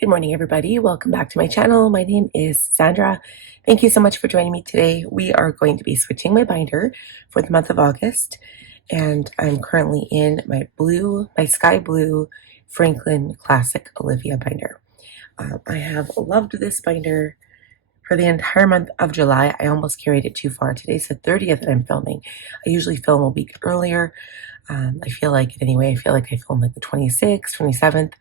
Good morning, everybody. Welcome back to my channel. My name is Sandra. Thank you so much for joining me today. We are going to be switching my binder for the month of August, and I'm currently in my sky blue Franklin Classic Olivia binder. I have loved this binder for the entire month of July. I almost carried it too far. Today's the 30th that I'm filming. I usually film a week earlier. I feel like it anyway. I feel like I film like the 26th, 27th.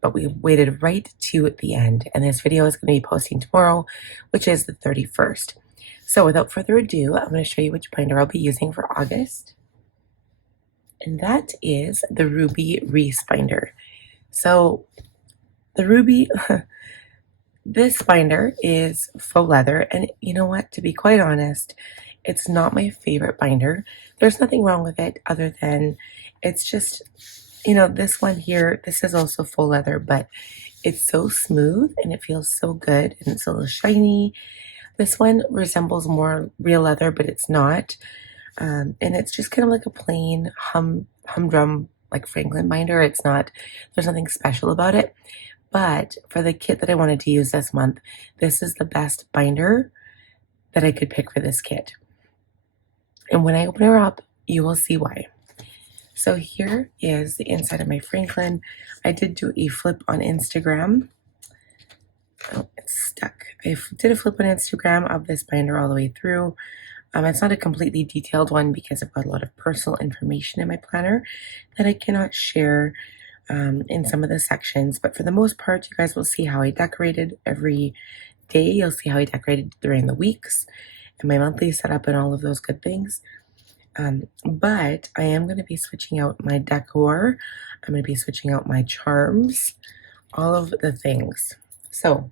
But we waited right to the end, and this video is going to be posting tomorrow, which is the 31st. So without further ado, I'm going to show you which binder I'll be using for August, and that is the Ruby Reese Binder. So the Ruby, this binder is faux leather, and you know what, to be quite honest, it's not my favorite binder. There's nothing wrong with it other than it's just, you know, this one here, this is also faux leather, but it's so smooth and it feels so good and it's a little shiny. This one resembles more real leather, but it's not. And it's just kind of like a plain humdrum, like Franklin binder. It's not, there's nothing special about it. But for the kit that I wanted to use this month, this is the best binder that I could pick for this kit. And when I open her up, you will see why. So here is the inside of my Franklin. I did do a flip on Instagram. Oh, it's stuck. I did a flip on Instagram of this binder all the way through. It's not a completely detailed one because I've got a lot of personal information in my planner that I cannot share in some of the sections. But for the most part, you guys will see how I decorated every day. You'll see how I decorated during the weeks and my monthly setup and all of those good things. But I am going to be switching out my decor. I'm going to be switching out my charms, all of the things. So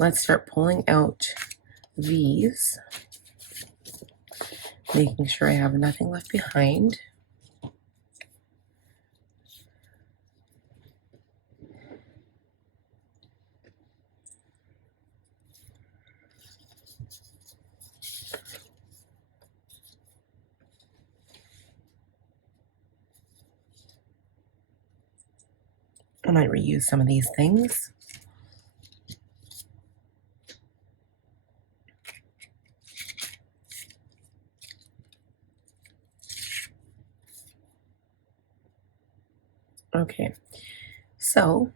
let's start pulling out these, making sure I have nothing left behind. I might reuse some of these things. Okay, so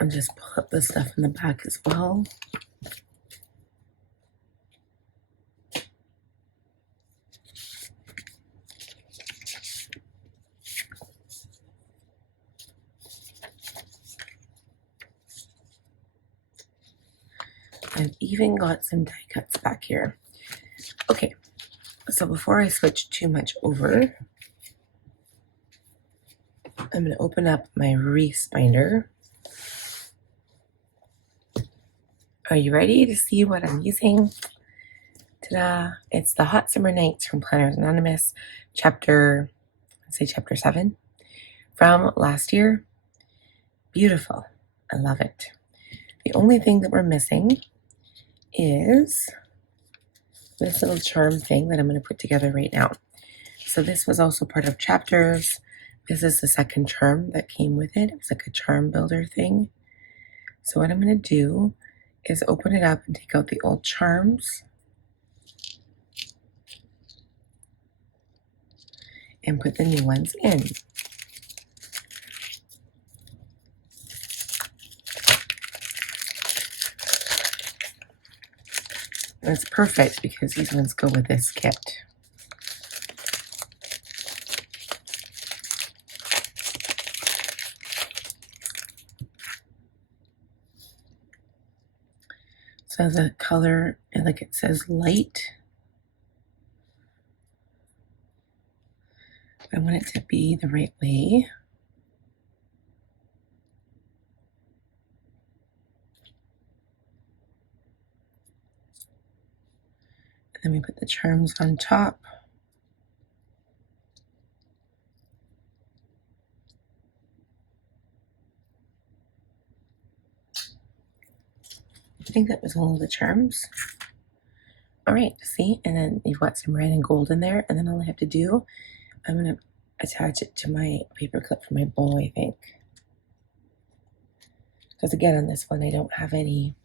I'll just pull up the stuff in the back as well. I've even got some die cuts back here. Okay, so before I switch too much over, I'm going to open up my Reese binder. Are you ready to see what I'm using? Ta-da! It's the Hot Summer Nights from Planners Anonymous, chapter 7, from last year. Beautiful. I love it. The only thing that we're missing is this little charm thing that I'm going to put together right now. So this was also part of chapters. This is the second charm that came with it. It was like a charm builder thing. So what I'm going to do is open it up and take out the old charms and put the new ones in. And it's perfect because these ones go with this kit. So the color, like it says light. I want it to be the right way. And then we put the charms on top. I think that was all of the charms. All right, see, and then you've got some red and gold in there, and then all I have to do, I'm going to attach it to my paper clip for my bow, I think. because again, on this one, I don't have any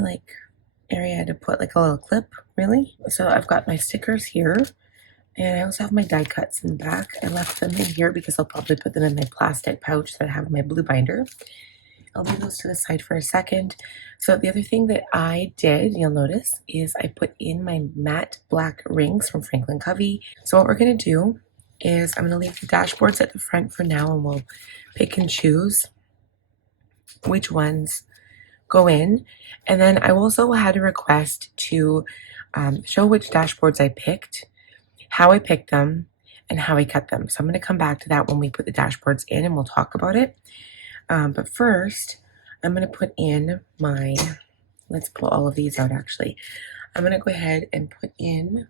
like area to put like a little clip, really. So I've got my stickers here, and I also have my die cuts in the back. I left them in here because I'll probably put them in my plastic pouch that I have in my blue binder. I'll leave those to the side for a second. So the other thing that I did, you'll notice, is I put in my matte black rings from Franklin Covey. So what we're gonna do is I'm gonna leave the dashboards at the front for now, and we'll pick and choose which ones go in. And then I also had a request to show which dashboards I picked, how I picked them, and how I cut them. So I'm going to come back to that when we put the dashboards in, and we'll talk about it. But first, I'm going to put in my, let's pull all of these out actually. I'm going to go ahead and put in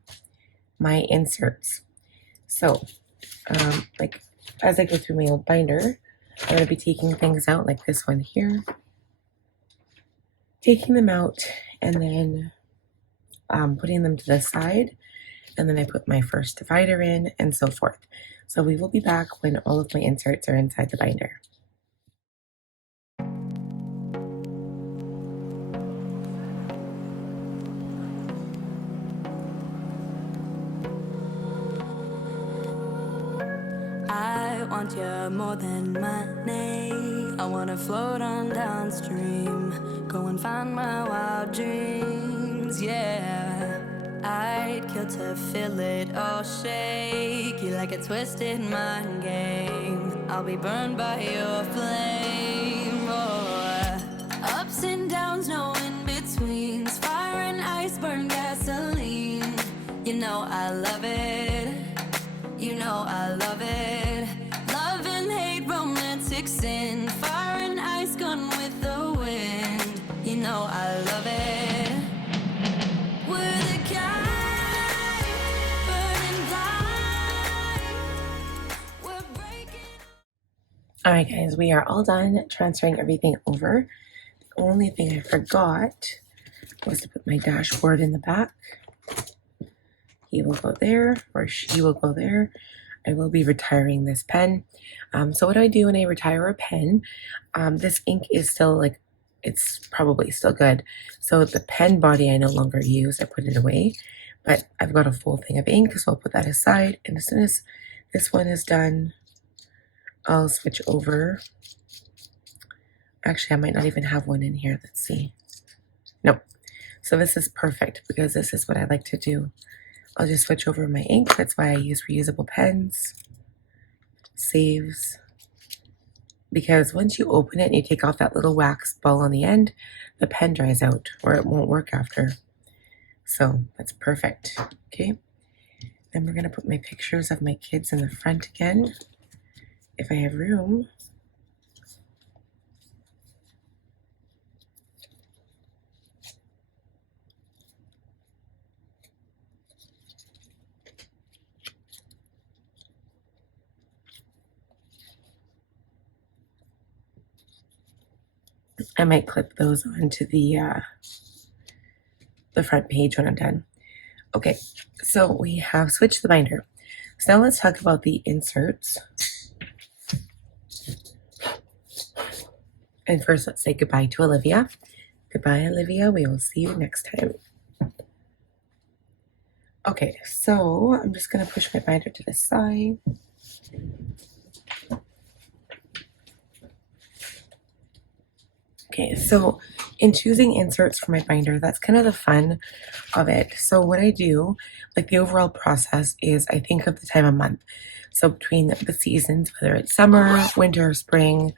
my inserts. So, like as I go through my old binder, I'm going to be taking things out like this one here, taking them out, and then putting them to the side, and then I put my first divider in, and so forth. So we will be back when all of my inserts are inside the binder. I want you more than money. I wanna float on downstream, go and find my wild dreams, yeah. I'd kill to feel it all shake you like a twisted mind game. I'll be burned by your flame, oh. Ups and downs, no in-betweens, fire and ice, burn gasoline. You know I love it, you know I love it. Love and hate, romantic sin, fire and ice, gone with the wind. You know I love it. We're the kind, burning blind. We're breaking. All right, guys, we are all done transferring everything over. The only thing I forgot was to put my dashboard in the back. He will go there, or she will go there. I will be retiring this pen. So what do I do when I retire a pen? This ink is still like, it's probably still good. So the pen body I no longer use, I put it away. But I've got a full thing of ink, so I'll put that aside. And as soon as this one is done, I'll switch over. Actually, I might not even have one in here. Let's see. Nope. So this is perfect because this is what I like to do. I'll just switch over my ink. That's why I use reusable pens. Saves. Because once you open it and you take off that little wax ball on the end, the pen dries out or it won't work after. So that's perfect. Okay. Then we're going to put my pictures of my kids in the front again, if I have room. I might clip those onto the front page when I'm done. Okay, so we have switched the binder. So now let's talk about the inserts. And first, let's say goodbye to Olivia. Goodbye, Olivia. We will see you next time. Okay, so I'm just going to push my binder to the side. Okay, so in choosing inserts for my binder, that's kind of the fun of it. So what I do, like the overall process is I think of the time of month. So between the seasons, whether it's summer, winter, spring,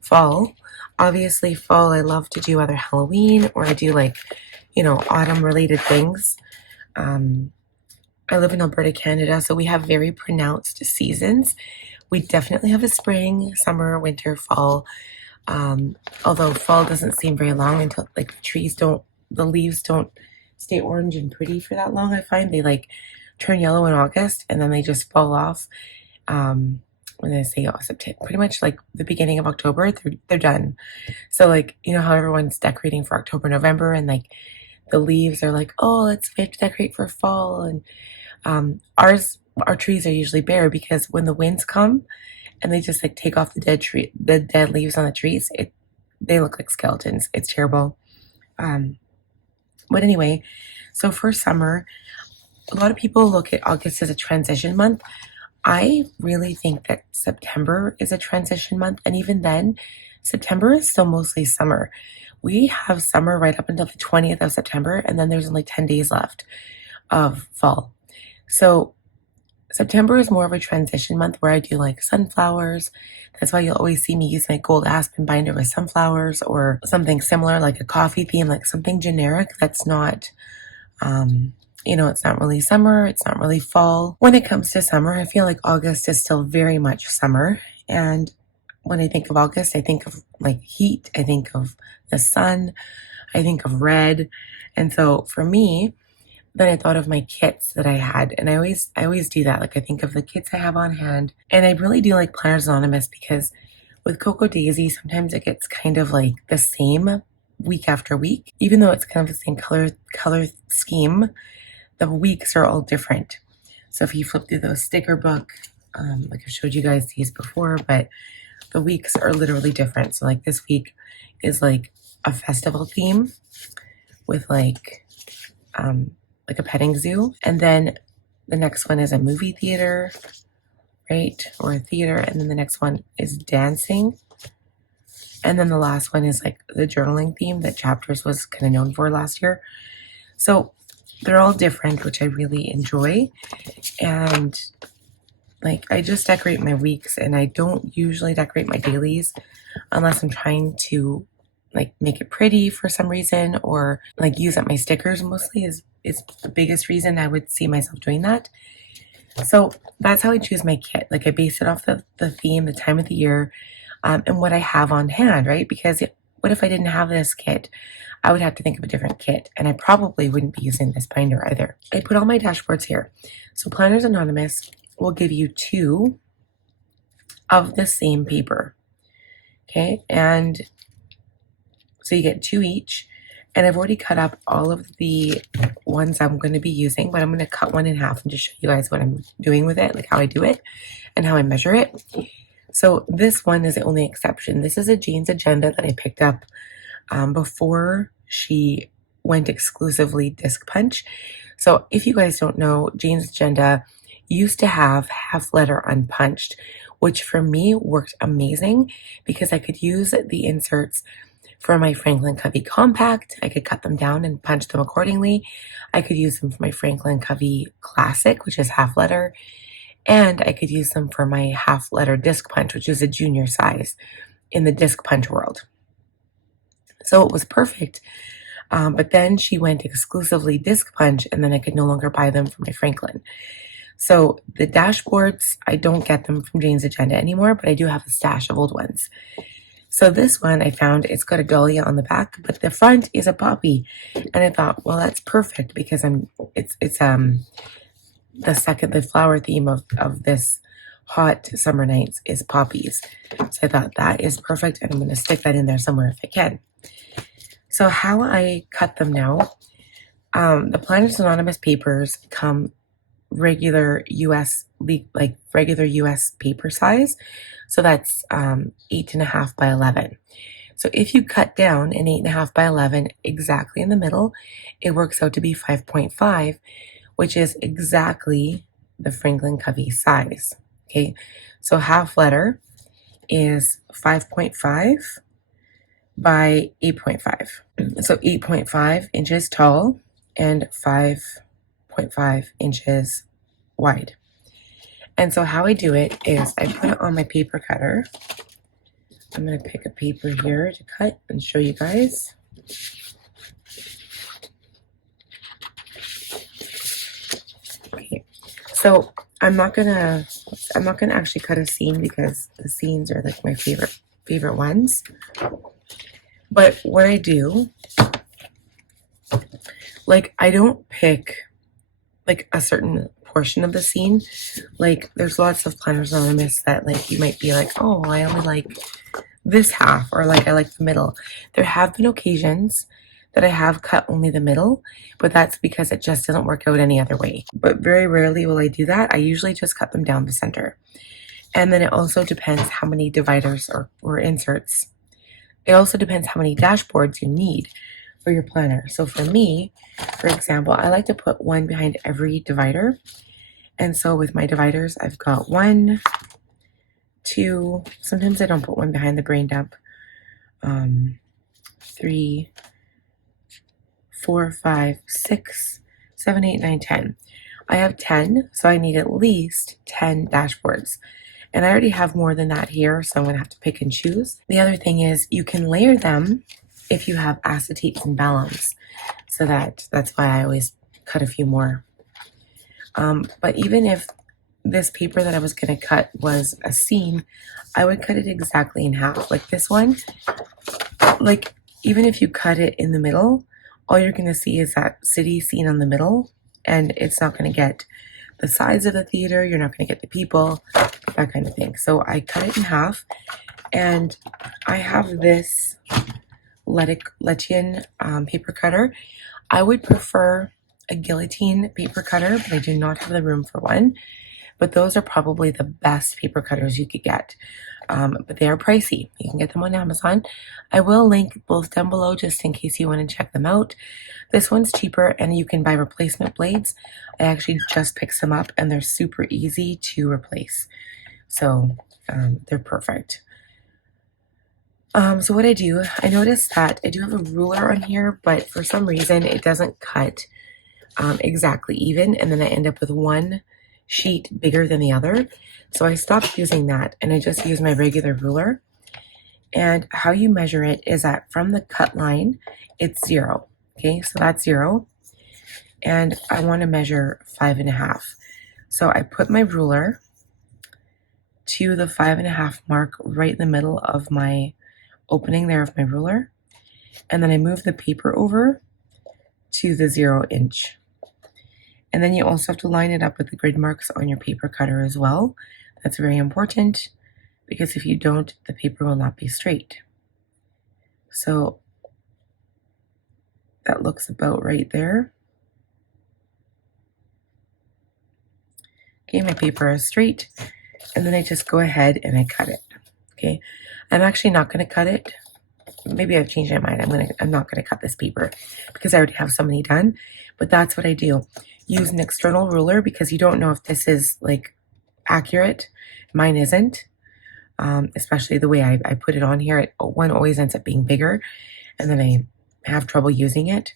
fall. Obviously fall, I love to do either Halloween or I do like, you know, autumn related things. I live in Alberta, Canada, so we have very pronounced seasons. We definitely have a spring, summer, winter, fall. Although fall doesn't seem very long until like the leaves don't stay orange and pretty for that long. I find they like turn yellow in August and then they just fall off. When I say September, pretty much like the beginning of October, they're done. So like, you know how everyone's decorating for October, November, and like the leaves are like, oh, we have to decorate for fall. And our trees are usually bare because when the winds come and they just like take off the dead leaves on the trees. They look like skeletons. It's terrible. But anyway, so for summer, a lot of people look at August as a transition month. I really think that September is a transition month, and even then, September is still mostly summer. We have summer right up until the 20th of September, and then there's only 10 days left of fall. So September is more of a transition month where I do like sunflowers. That's why you'll always see me use my gold aspen binder with sunflowers or something similar, like a coffee theme, like something generic that's not, it's not really summer, it's not really fall. When it comes to summer, I feel like August is still very much summer. And when I think of August, I think of like heat, I think of the sun, I think of red. And so for me, then I thought of my kits that I had, and I always do that. Like I think of the kits I have on hand, and I really do like Planners Anonymous because with Cocoa Daisy, sometimes it gets kind of like the same week after week, even though it's kind of the same color scheme. The weeks are all different. So if you flip through those sticker book, like I've showed you guys these before, but the weeks are literally different. So like this week is like a festival theme with like a petting zoo. And then the next one is a movie theater, right? Or a theater. And then the next one is dancing. And then the last one is like the journaling theme that Chapters was kind of known for last year. So they're all different, which I really enjoy. And like I just decorate my weeks, and I don't usually decorate my dailies unless I'm trying to like make it pretty for some reason, or like use up my stickers mostly is the biggest reason I would see myself doing that. So that's how I choose my kit. Like I base it off the theme, the time of the year, and what I have on hand, right? Because what if I didn't have this kit? I would have to think of a different kit, and I probably wouldn't be using this binder either. I put all my dashboards here. So Planners Anonymous will give you 2 of the same paper. Okay, and so you get 2 each, and I've already cut up all of the ones I'm going to be using, but I'm going to cut one in half and just show you guys what I'm doing with it, like how I do it and how I measure it. So this one is the only exception. This is a Jane's Agenda that I picked up before she went exclusively disc punch. So if you guys don't know, Jane's Agenda used to have half letter unpunched, which for me worked amazing because I could use the inserts for my Franklin Covey Compact. I could cut them down and punch them accordingly. I could use them for my Franklin Covey Classic, which is half letter, and I could use them for my half letter disc punch, which is a junior size in the disc punch world. So it was perfect. But then she went exclusively disc punch, and then I could no longer buy them for my Franklin. So the dashboards, I don't get them from Jane's Agenda anymore, but I do have a stash of old ones. So this one I found, it's got a dahlia on the back, but the front is a poppy. And I thought, well, that's perfect because it's the flower theme of this hot summer nights is poppies. So I thought that is perfect, and I'm going to stick that in there somewhere if I can. So how I cut them now, the Planners Anonymous papers come regular US paper size. So that's 8.5 by 11. So if you cut down an 8.5 by 11 exactly in the middle, it works out to be 5.5, which is exactly the Franklin Covey size. Okay, so half letter is 5.5 by 8.5. So 8.5 inches tall and 5.5 inches wide. And so how I do it is I put it on my paper cutter. I'm going to pick a paper here to cut and show you guys. Okay, so I'm not gonna actually cut a seam because the seams are like my favorite ones. But what I do, like I don't pick like a certain portion of the scene. Like there's lots of Planners Anonymous that like you might be like, oh, I only like this half, or like I like the middle. There have been occasions that I have cut only the middle, but that's because it just doesn't work out any other way. But very rarely will I do that. I usually just cut them down the center. And then it also depends how many dividers or inserts. It also depends how many dashboards you need for your planner. So for me, for example, I like to put one behind every divider. And so with my dividers, I've got 1, 2, sometimes I don't put one behind the brain dump, 3, 4, 5, 6, 7, 8, 9, 10. I have 10, so I need at least 10 dashboards. And I already have more than that here, so I'm going to have to pick and choose. The other thing is you can layer them if you have acetates and vellums. So that's why I always cut a few more. But even if this paper that I was going to cut was a scene, I would cut it exactly in half. Like this one, like even if you cut it in the middle, all you're going to see is that city scene on the middle, and it's not going to get the size of the theater, you're not going to get the people, that kind of thing. So I cut it in half, and I have this Letian paper cutter. I would prefer a guillotine paper cutter, but I do not have the room for one. But those are probably the best paper cutters you could get. But they are pricey. You can get them on Amazon. I will link both down below just in case you want to check them out. This one's cheaper and you can buy replacement blades. I actually just picked some up and they're super easy to replace. So they're perfect. So what I do, I noticed that I do have a ruler on here, but for some reason it doesn't cut exactly even, and then I end up with one sheet bigger than the other. So I stopped using that and I just use my regular ruler. And how you measure it is that from the cut line, it's 0. Okay, so that's 0. And I want to measure 5.5. So I put my ruler to the 5.5 mark right in the middle of my opening there of my ruler. And then I move the paper over to the 0 inch. And then you also have to line it up with the grid marks on your paper cutter as well. That's very important because if you don't, the paper will not be straight. So that looks about right there. Okay, my paper is straight. And then I just go ahead and I cut it. Okay, I'm actually not going to cut it. Maybe I've changed my mind. I'm not going to cut this paper because I already have so many done. But that's what I do. Use an external ruler because you don't know if this is like accurate. Mine isn't, especially the way I put it on here. One always ends up being bigger and then I have trouble using it.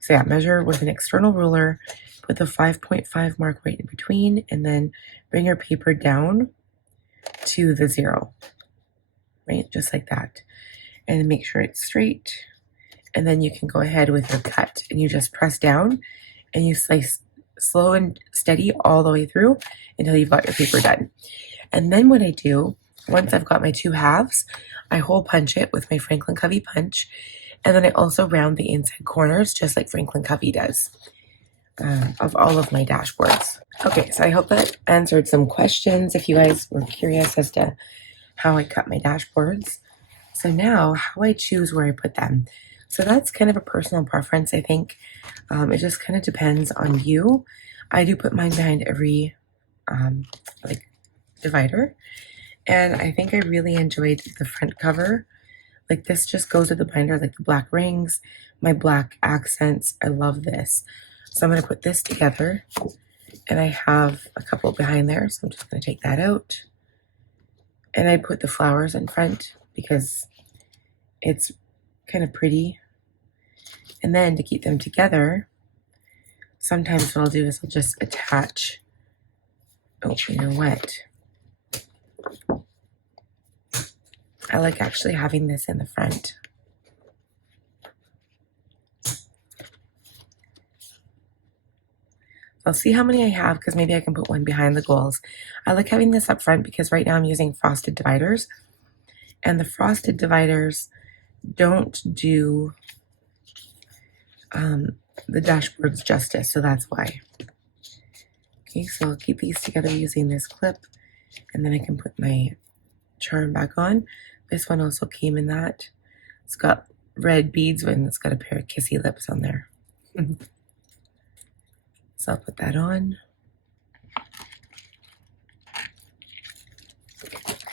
So yeah, measure with an external ruler, put the 5.5 mark right in between, and then bring your paper down to the 0, right? Just like that. And then make sure it's straight. And then you can go ahead with your cut and you just press down and you slice slow and steady all the way through until you've got your paper done. And then what I do, once I've got my 2 halves, I hole punch it with my Franklin Covey punch. And then I also round the inside corners just like Franklin Covey does of all of my dashboards. Okay, so I hope that answered some questions if you guys were curious as to how I cut my dashboards. So now how I choose where I put them. So that's kind of a personal preference, I think. It just kind of depends on you. I do put mine behind every like divider. And I think I really enjoyed the front cover. Like this just goes with the binder, like the black rings, my black accents. I love this. So I'm going to put this together. And I have a couple behind there, so I'm just going to take that out. And I put the flowers in front because it's kind of pretty. And then to keep them together, sometimes what I'll do is I'll just attach, oh, you know what? I like actually having this in the front. I'll see how many I have because maybe I can put one behind the goals. I like having this up front because right now I'm using frosted dividers. And the frosted dividers don't do the dashboards justice, so that's why. Okay, so I'll keep these together using this clip, and then I can put my charm back on. This one also came in that. It's got red beads and it's got a pair of kissy lips on there. So I'll put that on.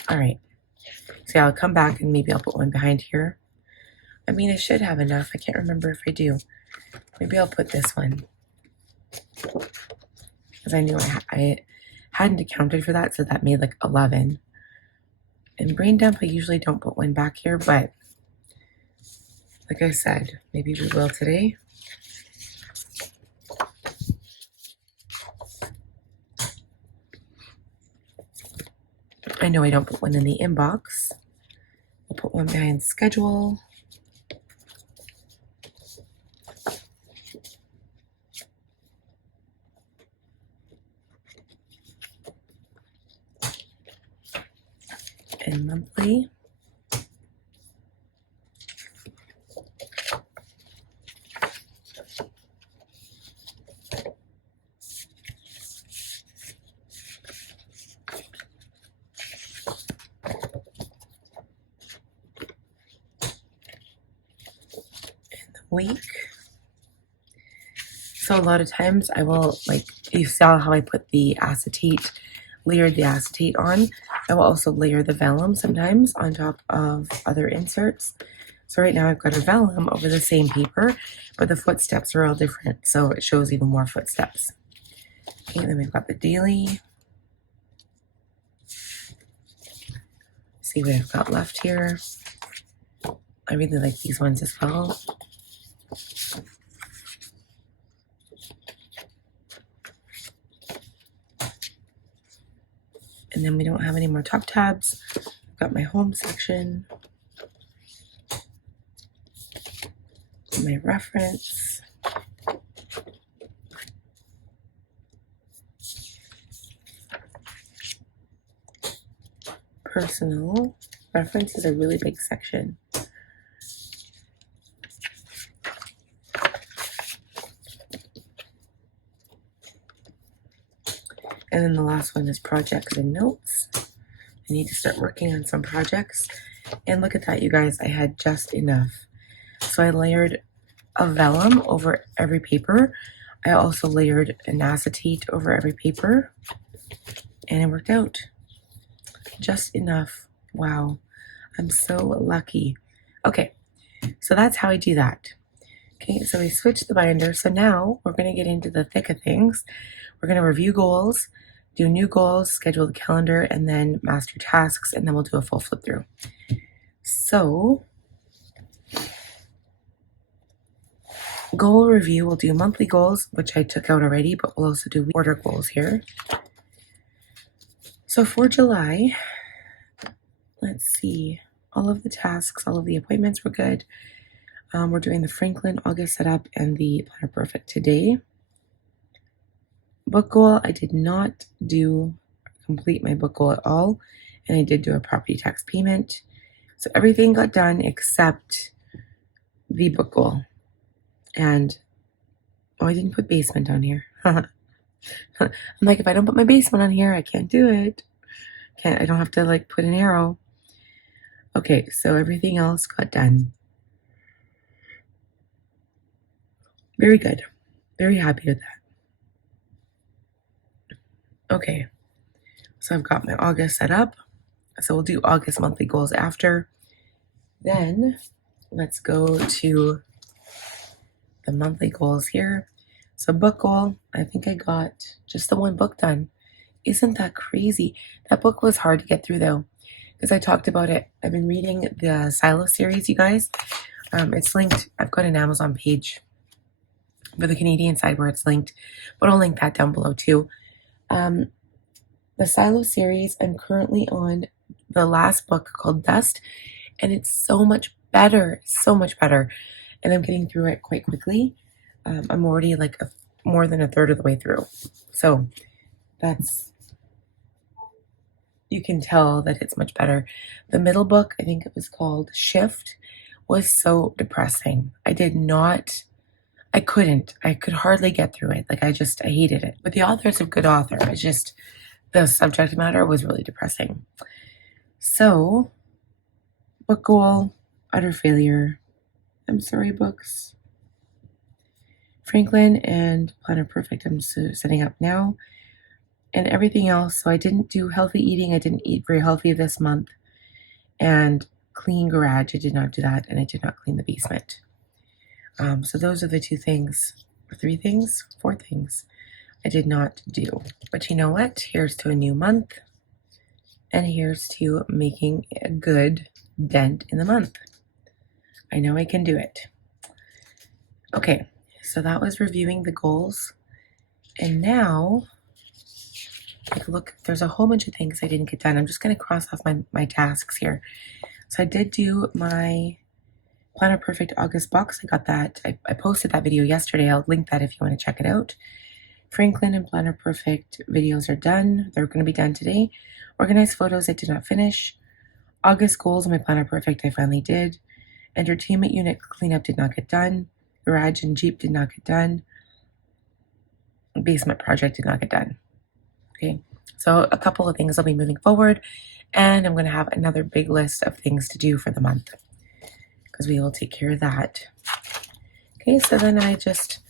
All right. So I'll come back and maybe I'll put one behind here. I mean, I should have enough. I can't remember if I do. Maybe I'll put this one because I knew I hadn't accounted for that, so that made like 11. And brain dump, I usually don't put one back here, but like I said, maybe we will today. I know I don't put one in the inbox. I'll put one behind schedule. And monthly. Week. So a lot of times I will, like, you saw how I put the acetate, layered the acetate on. I will also layer the vellum sometimes on top of other inserts. So right now I've got a vellum over the same paper, but the footsteps are all different, so it shows even more footsteps. Okay, then we've got the daily. See what I've got left here. I really like these ones as well. And then we don't have any more top tabs. I've got my home section, my reference, personal. Reference is a really big section. And then the last one is projects and notes. I need to start working on some projects. And look at that, you guys, I had just enough. So I layered a vellum over every paper. I also layered an acetate over every paper. And it worked out. Just enough. Wow. I'm so lucky. Okay, so that's how I do that. Okay, so we switched the binder. So now we're going to get into the thick of things. We're going to review goals, do new goals, schedule the calendar, and then master tasks, and then we'll do a full flip through. So, goal review, we'll do monthly goals, which I took out already, but we'll also do quarter goals here. So for July, let's see, all of the tasks, all of the appointments were good. We're doing the Franklin August setup and the Planner Perfect today. Book goal, I did not complete my book goal at all, and I did do a property tax payment. So everything got done except the book goal. And, oh, I didn't put basement on here. I'm like, if I don't put my basement on here, I can't do it. I don't have to like put an arrow. Okay, so everything else got done. Very good. Very happy with that. Okay, so I've got my August set up. So we'll do August monthly goals after. Then let's go to the monthly goals here. So book goal, I think I got just the one book done. Isn't that crazy? That book was hard to get through though, because I talked about it. I've been reading the Silo series, you guys. It's linked. I've got an Amazon page for the Canadian side where it's linked, but I'll link that down below too. The Silo series, I'm currently on the last book called Dust, and it's so much better, and I'm getting through it quite quickly. I'm already like more than a third of the way through, so you can tell that it's much better. The middle book, I think it was called Shift, was so depressing. I could hardly get through it. Like I hated it. But the author's a good author. It's just the subject matter was really depressing. So, book goal, utter failure. I'm sorry, books. Franklin and Planner Perfect I'm setting up now. and everything else. So I didn't do healthy eating. I didn't eat very healthy this month. And clean garage, I did not do that. And I did not clean the basement. So those are the 2 things, 3 things, 4 things I did not do. But you know what? Here's to a new month. And here's to making a good dent in the month. I know I can do it. Okay, so that was reviewing the goals. And now, take a look. There's a whole bunch of things I didn't get done. I'm just going to cross off my tasks here. So I did do my Planner Perfect August box. I got that. I posted that video yesterday. I'll link that if you want to check it out. Franklin and Planner Perfect videos are done. They're going to be done today. Organized photos I did not finish. August goals on my Planner Perfect I finally did. Entertainment unit cleanup did not get done. Garage and Jeep did not get done. Basement project did not get done. Okay, so a couple of things I'll be moving forward, and I'm going to have another big list of things to do for the month because we will take care of that. Okay, so then I just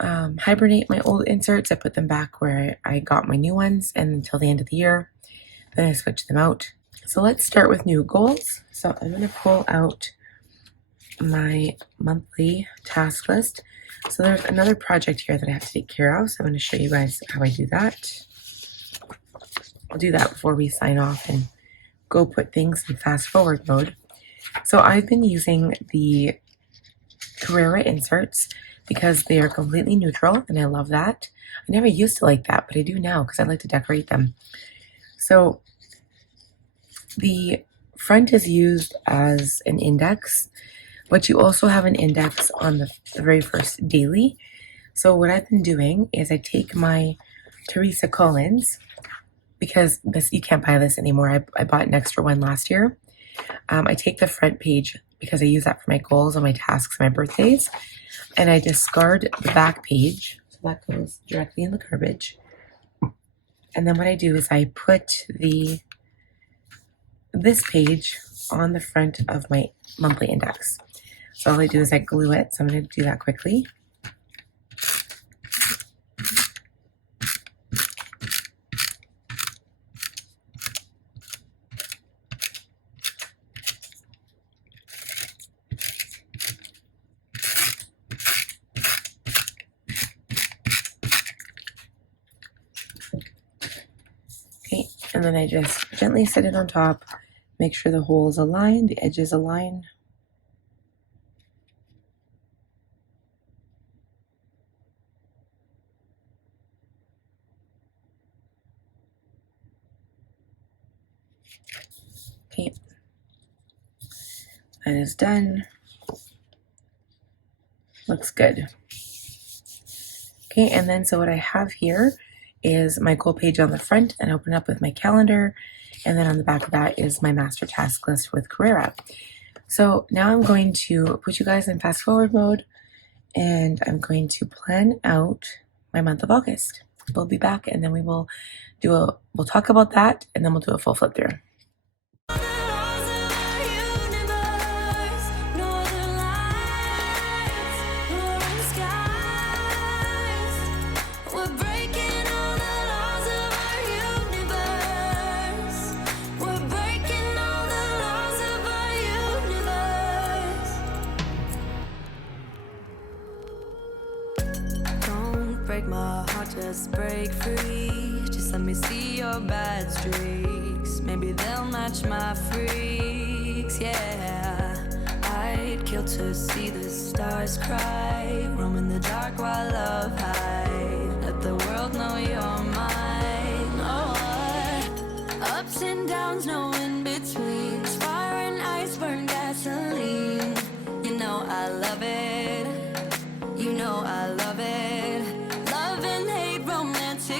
hibernate my old inserts. I put them back where I got my new ones, and until the end of the year, then I switch them out. So let's start with new goals. So I'm going to pull out my monthly task list. So there's another project here that I have to take care of. So I'm going to show you guys how I do that. I'll do that before we sign off and go put things in fast forward mode. So I've been using the Carrera inserts because they are completely neutral and I love that. I never used to like that, but I do now because I like to decorate them. So the front is used as an index, but you also have an index on the very first daily. So what I've been doing is I take my Teresa Collins, because this you can't buy this anymore. I bought an extra one last year. I take the front page because I use that for my goals and my tasks and my birthdays, and I discard the back page. So that goes directly in the garbage. And then what I do is I put this page on the front of my monthly index. So all I do is I glue it. So I'm going to do that quickly. Okay, and then I just gently set it on top. Make sure the holes align, the edges align. Okay, that is done. Looks good. Okay, and then so what I have here is my goal page on the front, and open up with my calendar, and then on the back of that is my master task list with Carrera. So now I'm going to put you guys in fast forward mode, and I'm going to plan out my month of August. We'll be back, and then we'll talk about that, and then we'll do a full flip through. Just break free, just let me see your bad streaks. Maybe they'll match my freaks, yeah. I'd kill to see the stars cry, roam in the dark while love hide. Let the world know you're mine, oh. Ups and downs, no in-betweens. Fire and ice, burn gasoline. You know I love it, you know I love it.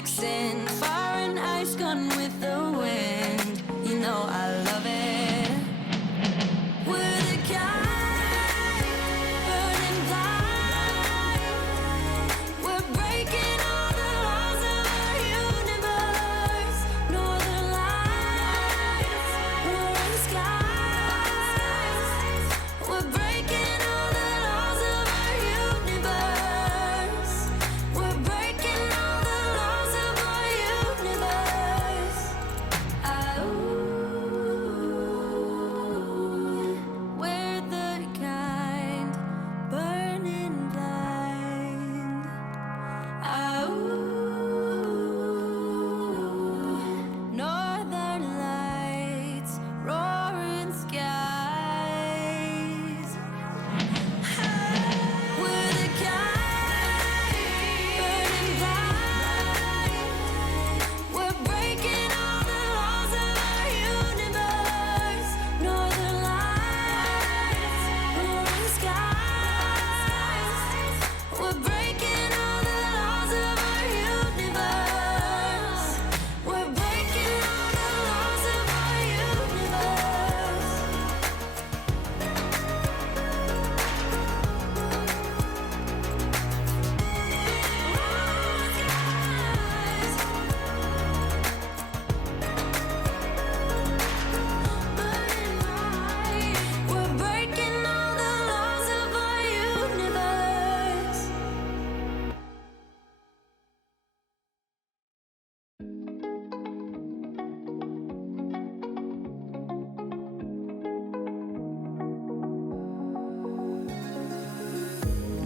Sin, fire and ice gone with the wind. You know I love it. We're the kind, burning blind. We're breaking all the laws of our universe. Northern lights, we're in skies. We're breaking all the laws of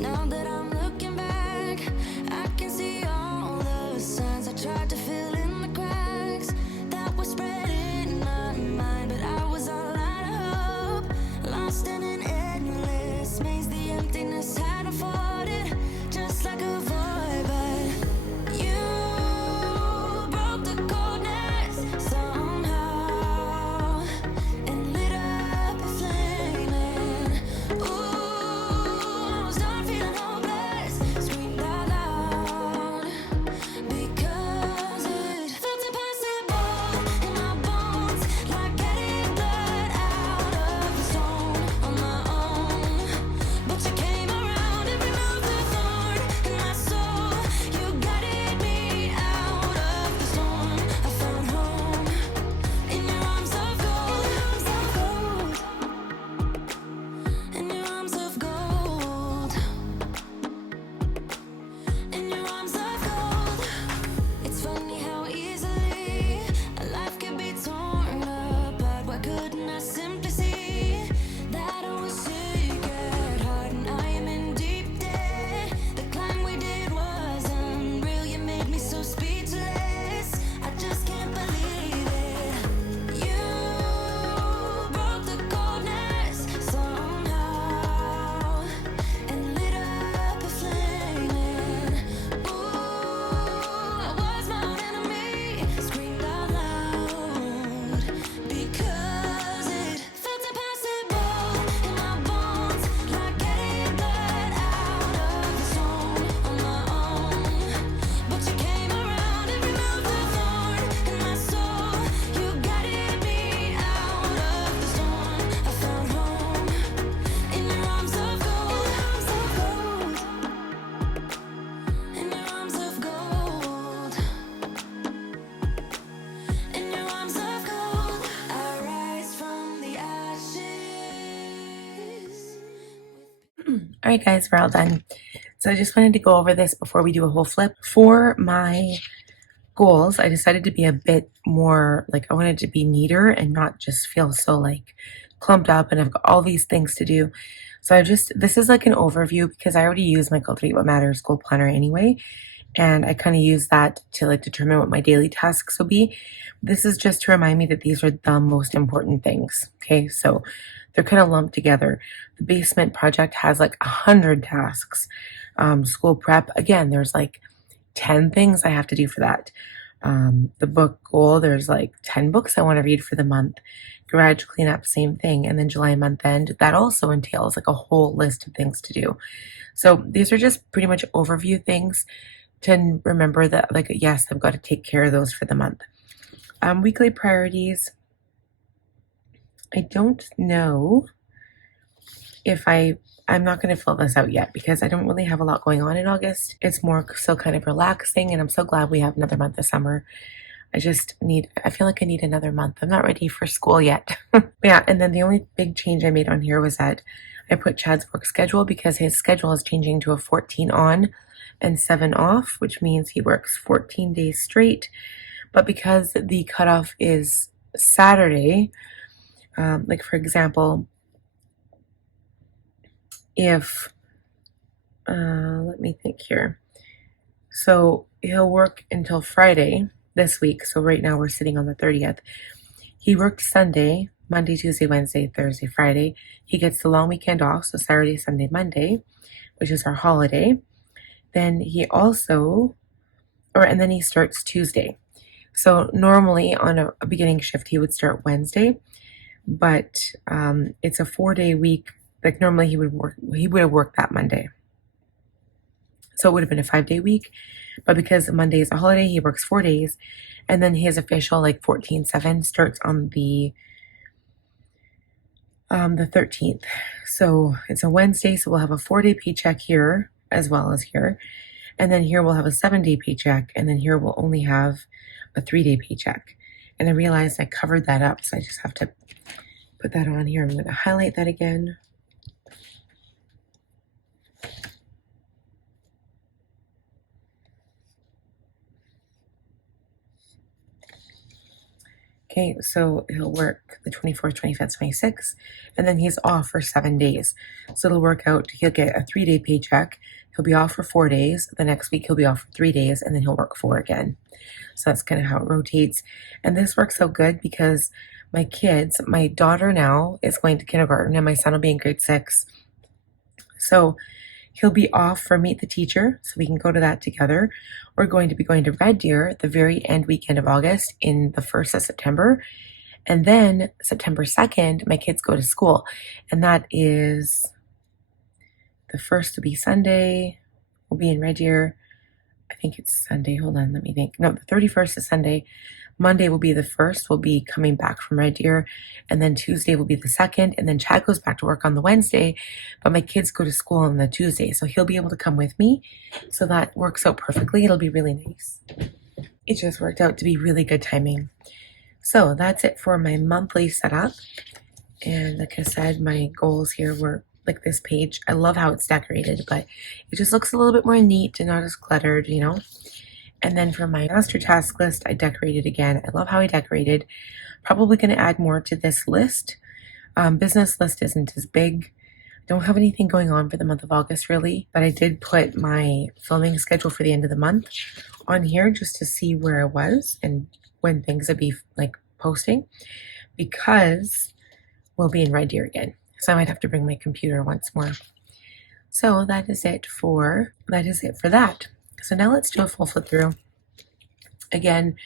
Now that I'm looking back, I can see all the signs I tried to fill in the cracks that were spread in my mind, but I was all out of hope, lost in an endless maze. The emptiness had unfolded just like a void, but you broke the coldness somehow and lit up a flame. And ooh, I was done feeling hopeless, screamed out loud because it felt impossible in my bones, like getting blood out of a stone on my own. But you came around and removed the thorn in my soul. You guided me out of the storm. I found home in your arms of gold, in your arms of gold, in your arms of gold. It's funny how easily a life can be torn apart. Why couldn't I simply see that I was sick at heart and I am in deep debt? The climb we did was unreal. You made me so speechless. I just can't believe it. You broke the coldness somehow and lit up a flame. And ooh, I was my own enemy, screamed out loud because it felt impossible in my bones, like getting blood out of the stone on my own. But you came around and removed the thorn in my soul. You guided me out of the storm. I found home in your arms of gold, in your arms of gold, in your arms of gold. I rise from the ashes. All right, guys, we're all done. So I just wanted to go over this before we do a whole flip. For my goals, I decided to be a bit more like I wanted to be neater and not just feel so like clumped up and I've got all these things to do. So this is like an overview because I already use my Cultivate What Matters goal planner anyway. And I kind of use that to like determine what my daily tasks will be. This is just to remind me that these are the most important things. Okay, so they're kind of lumped together. The basement project has like 100 tasks. School prep, again, there's like 10 things I have to do for that. The book goal, there's like 10 books I want to read for the month. Garage cleanup, same thing. And then July month end, that also entails like a whole list of things to do. So these are just pretty much overview things to remember that, like, yes, I've got to take care of those for the month. Weekly priorities. I don't know if I'm not going to fill this out yet because I don't really have a lot going on in August. It's more so kind of relaxing, and I'm so glad we have another month of summer. I feel like I need another month. I'm not ready for school yet. Yeah, and then the only big change I made on here was that I put Chad's work schedule because his schedule is changing to a 14 on and 7 off, which means he works 14 days straight. But because the cutoff is Saturday, like for example, if, let me think here. So he'll work until Friday this week. So right now we're sitting on the 30th. He worked Sunday, Monday, Tuesday, Wednesday, Thursday, Friday. He gets the long weekend off, so Saturday, Sunday, Monday, which is our holiday. Then and then he starts Tuesday. So normally on a beginning shift, he would start Wednesday, but it's a 4-day week. Like normally he would have worked that Monday. So it would have been a 5-day week, but because Monday is a holiday, he works 4 days, and then his official like 14/7 starts on the 13th. So it's a Wednesday, so we'll have a 4-day paycheck here as well as here, and then here we'll have a 7-day paycheck, and then here we'll only have a 3-day paycheck. And I realized I covered that up, so I just have to put that on here. I'm going to highlight that again. Okay, so he'll work the 24th, 25th, 26th, and then he's off for 7 days. So it'll work out, he'll get a 3-day paycheck. He'll be off for 4 days. The next week he'll be off for 3 days, and then he'll work 4 again. So that's kind of how it rotates. And this works out good because my kids, my daughter now is going to kindergarten, and my son will be in grade 6. So he'll be off for Meet the Teacher, so we can go to that together. We're going to be going to Red Deer the very end weekend of August in the 1st of September. And then September 2nd, my kids go to school. And that is the 1st to be Sunday. We'll be in Red Deer. I think it's Sunday. Hold on, let me think. No, the 31st is Sunday. Monday will be the 1st. We'll be coming back from Red Deer. And then Tuesday will be the 2nd. And then Chad goes back to work on the Wednesday. But my kids go to school on the Tuesday. So he'll be able to come with me. So that works out perfectly. It'll be really nice. It just worked out to be really good timing. So that's it for my monthly setup. And like I said, my goals here were like this page. I love how it's decorated, but it just looks a little bit more neat and not as cluttered, you know? And then for my master task list, I decorated again. I love how I decorated. Probably going to add more to this list. Business list isn't as big. Don't have anything going on for the month of August really, but I did put my filming schedule for the end of the month on here just to see where I was and when things would be like posting, because we'll be in Red Deer again. So I might have to bring my computer once more. So that is it for that. So now let's do a full flip through. Again,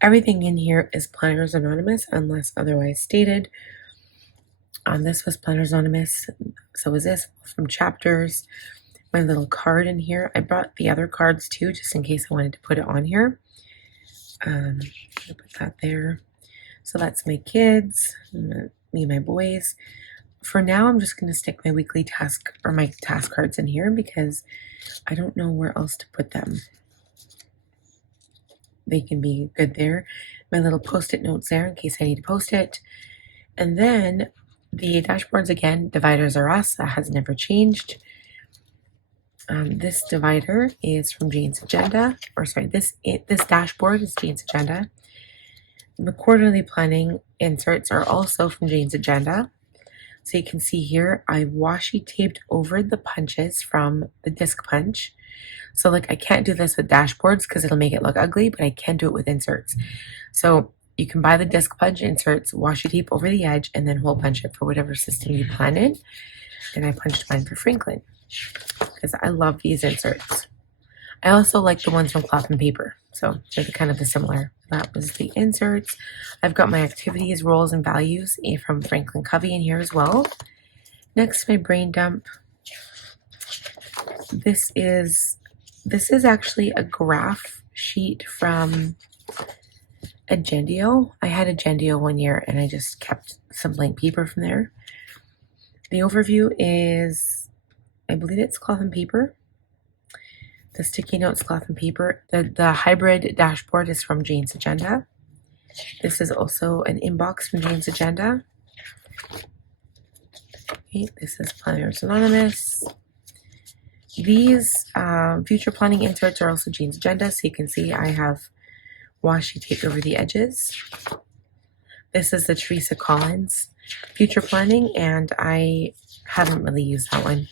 everything in here is Planners Anonymous unless otherwise stated. This was Planners Anonymous. So was this from chapters. My little card in here. I brought the other cards too, just in case I wanted to put it on here. I'll put that there. So that's my kids, me and my boys. For now, I'm just going to stick my weekly task or my task cards in here because I don't know where else to put them. They can be good there. My little post-it notes there in case I need to post it. And then the dashboards again, dividers are us. That has never changed. This divider is from Jane's Agenda, or sorry, this dashboard is Jane's Agenda. The quarterly planning inserts are also from Jane's Agenda. So you can see here, I washi taped over the punches from the disc punch. So like I can't do this with dashboards because it'll make it look ugly, but I can do it with inserts. So you can buy the disc punch inserts, washi tape over the edge, and then hole punch it for whatever system you plan in. And I punched mine for Franklin because I love these inserts. I also like the ones from Cloth and Paper. So they're kind of similar. That was the inserts. I've got my activities, roles, and values from Franklin Covey in here as well. Next, my brain dump. This is actually a graph sheet from Agendio. I had Agendio one year and I just kept some blank paper from there. The overview is, I believe it's Cloth and Paper. The sticky notes, Cloth and Paper. The hybrid dashboard is from Jane's Agenda. This is also an inbox from Jane's Agenda. Okay, this is Planners Anonymous. These future planning inserts are also Jane's Agenda, so you can see I have washi taped over the edges. This is the Teresa Collins future planning, and I haven't really used that one.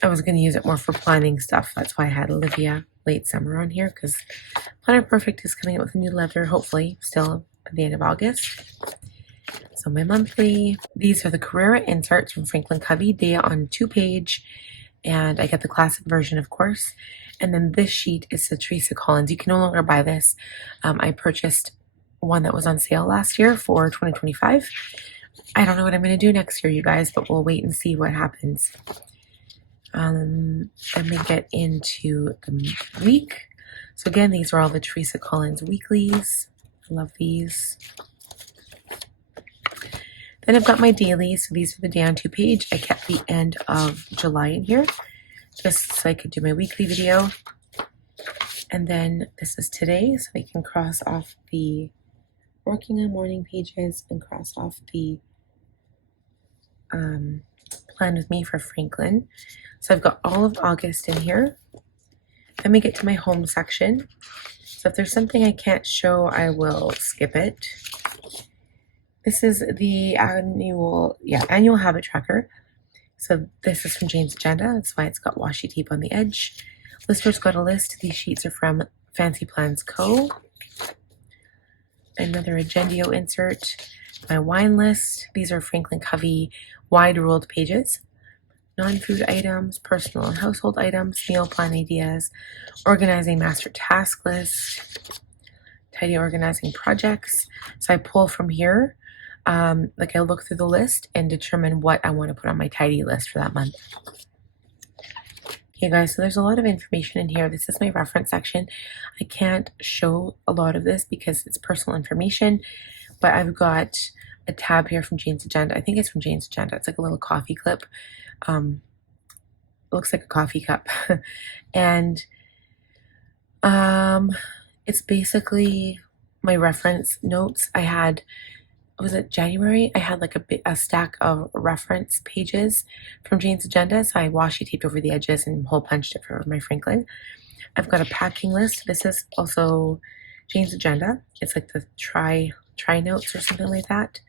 I was going to use it more for planning stuff. That's why I had Olivia late summer on here, because Planner Perfect is coming out with a new letter, hopefully, still at the end of August. So my monthly, these are the Carrera inserts from Franklin Covey. They are on 2-page, and I get the classic version, of course. And then this sheet is the Teresa Collins. You can no longer buy this. I purchased one that was on sale last year for 2025. I don't know what I'm going to do next year, you guys, but we'll wait and see what happens. Let me get into the week. So again, these are all the Teresa Collins weeklies. I love these. Then I've got my dailies. So these are the day on 2-page. I kept the end of July in here just so I could do my weekly video. And then this is today, so I can cross off the working on morning pages and cross off the plan with me for Franklin. So I've got all of August in here. Then we get to my home section. So if there's something I can't show, I will skip it. This is the annual habit tracker. So this is from Jane's Agenda. That's why it's got washi tape on the edge. Lister's got a list. These sheets are from Fancy Plans Co. Another Agendio insert. My wine list. These are Franklin Covey wide ruled pages. Non-food items, personal and household items, meal plan ideas, organizing master task list, tidy organizing projects. So I pull from here, like I look through the list and determine what I want to put on my tidy list for that month. Okay guys, so there's a lot of information in here. This is my reference section. I can't show a lot of this because it's personal information, but I've got a tab here from Jane's Agenda. I think it's from Jane's Agenda. It's like a little coffee clip. Looks like a coffee cup. And it's basically my reference notes. I had, was it January? I had like a stack of reference pages from Jane's Agenda. So I washi taped over the edges and hole punched it for my Franklin. I've got a packing list. This is also Jane's Agenda. It's like the try notes or something like that.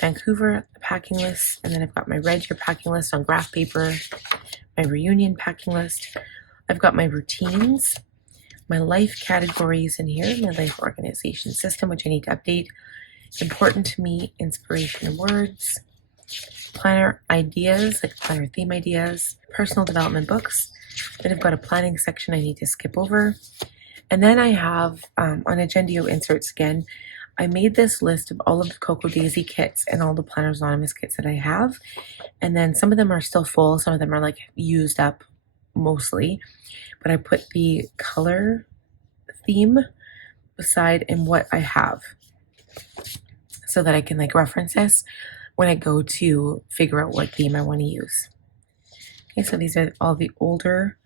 Vancouver packing list. And then I've got my Red Year packing list on graph paper. My reunion packing list. I've got my routines. My life categories in here. My life organization system, which I need to update. Important to me, inspiration words, planner ideas, like planner theme ideas, personal development books. Then I've got a planning section I need to skip over. And then I have, on Agendio inserts again, I made this list of all of the Cocoa Daisy kits and all the Planners Anonymous kits that I have. And then some of them are still full, some of them are like used up mostly. But I put the color theme beside in what I have, so that I can like reference this when I go to figure out what theme I want to use. Okay, so these are all the older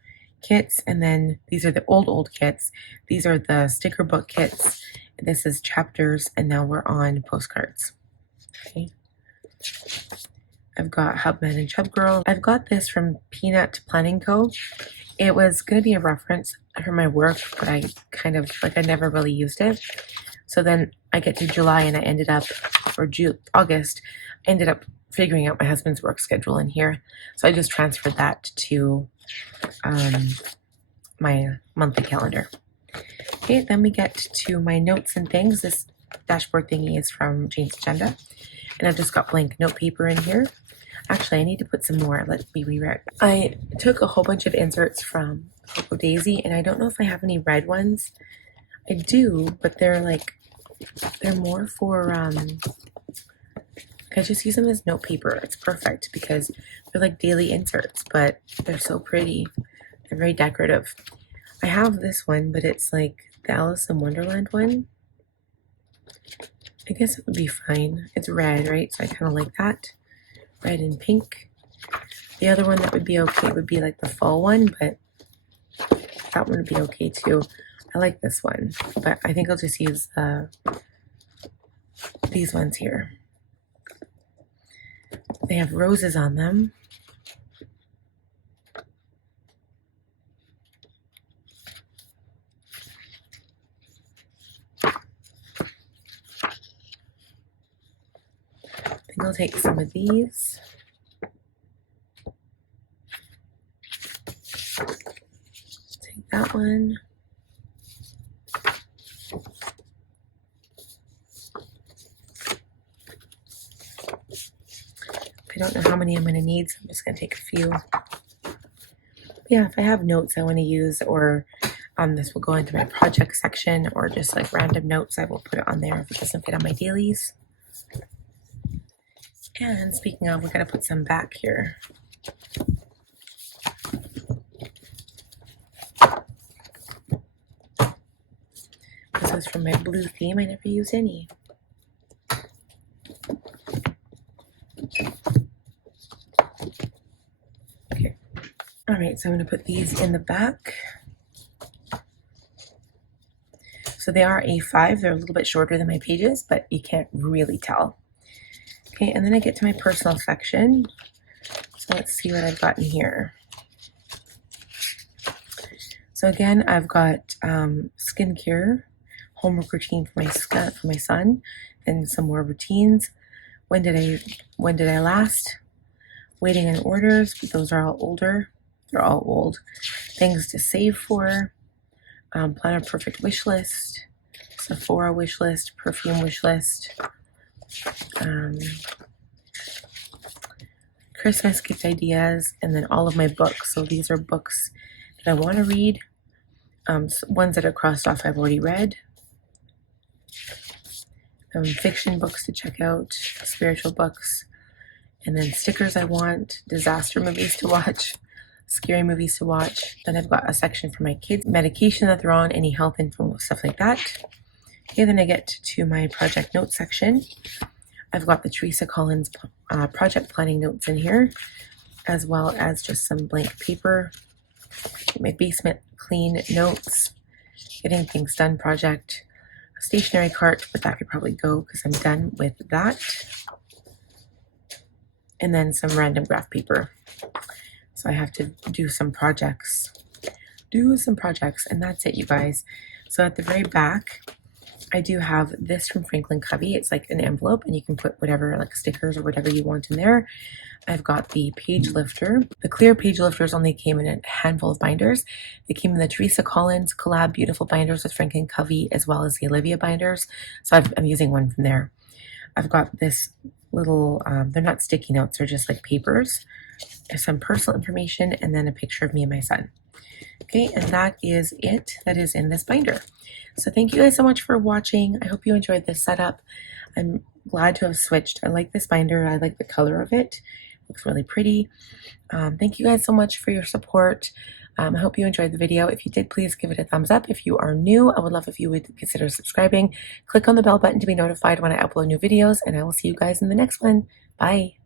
kits, and then these are the old kits. These are the sticker book kits. This is chapters, and now we're on postcards. Okay. I've got Hubman and Chub Girl. I've got this from Peanut Planning Co. It was going to be a reference for my work, but I kind of, like, I never really used it. So then I get to July and I ended up, or August, I ended up figuring out my husband's work schedule in here. So I just transferred that to my monthly calendar. Okay, then we get to my notes and things. This dashboard thingy is from Jane's Agenda. And I've just got blank note paper in here. Actually, I need to put some more. Let me rewrite. I took a whole bunch of inserts from Cocoa Daisy, and I don't know if I have any red ones. I do, but they're more for, I just use them as note paper. It's perfect because they're like daily inserts, but they're so pretty. They're very decorative. I have this one, but it's like the Alice in Wonderland one. I guess it would be fine. It's red, right? So I kind of like that. Red and pink. The other one that would be okay would be like the fall one, but that one would be okay too. I like this one, but I think I'll just use these ones here. They have roses on them. I think I'll take some of these. Take that one. I don't know how many I'm going to need, so I'm just going to take a few. Yeah, if I have notes I want to use, or this will go into my project section, or just like random notes, I will put it on there if it doesn't fit on my dailies. And speaking of, we're going to put some back here. This is from my blue theme. I never use any. Okay. All right, so I'm going to put these in the back. So they are A5. They're a little bit shorter than my pages, but you can't really tell. Okay, and then I get to my personal section. So let's see what I've got in here. So again, I've got skincare, homework routine for my son, and some more routines. When did I last? Waiting in orders, but those are all older. They're all old. Things to save for. Plan a perfect wish list. Sephora wish list. Perfume wish list. Christmas gift ideas, and then all of my books. So these are books that I want to read. Ones that are crossed off I've already read. Fiction books to check out, spiritual books, and then stickers I want, disaster movies to watch, scary movies to watch. Then I've got a section for my kids, medication that they're on, any health info, stuff like that. Okay, then I get to my project notes section. I've got the Teresa Collins project planning notes in here, as well as just some blank paper. My basement clean notes, getting things done project, a stationery cart, but that could probably go because I'm done with that. And then some random graph paper. So I have to do some projects. And that's it, you guys. So at the very back, I do have this from Franklin Covey. It's like an envelope, and you can put whatever, like stickers or whatever you want in there. I've got the page lifter. The clear page lifters only came in a handful of binders. They came in the Teresa Collins collab beautiful binders with Franklin Covey, as well as the Olivia binders. So I'm using one from there. I've got this little, they're not sticky notes, they're just like papers. There's some personal information, and then a picture of me and my son. Okay, and that is it. That is in this binder. So thank you guys so much for watching. I hope you enjoyed this setup. I'm glad to have switched. I like this binder. I like the color of it. It looks really pretty. Thank you guys so much for your support. I hope you enjoyed the video. If you did, please give it a thumbs up. If you are new, I would love if you would consider subscribing. Click on the bell button to be notified when I upload new videos, and I will see you guys in the next one. Bye.